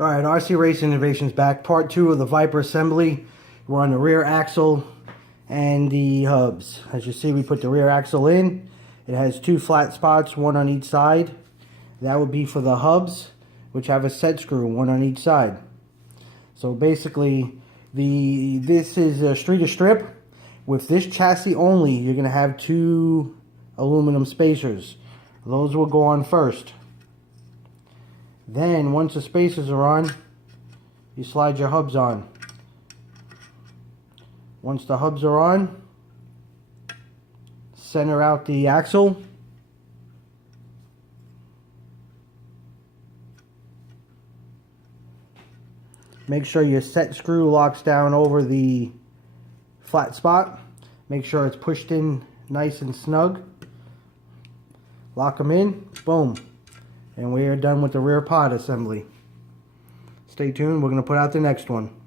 Alright, RC Racing Innovations back. Part 2 of the Viper assembly. We're on the rear axle and the hubs. As you see, we put the rear axle in. It has two flat spots, one on each side. That would be for the hubs, which have a set screw, one on each side. So basically, this is a streeter strip. With this chassis only, you're going to have two aluminum spacers. Those will go on first. Then, once the spacers are on, you slide your hubs on. Once the hubs are on, center out the axle. Make sure your set screw locks down over the flat spot. Make sure it's pushed in nice and snug. Lock them in. Boom. And we are done with the rear pod assembly. Stay tuned. We're going to put out the next one.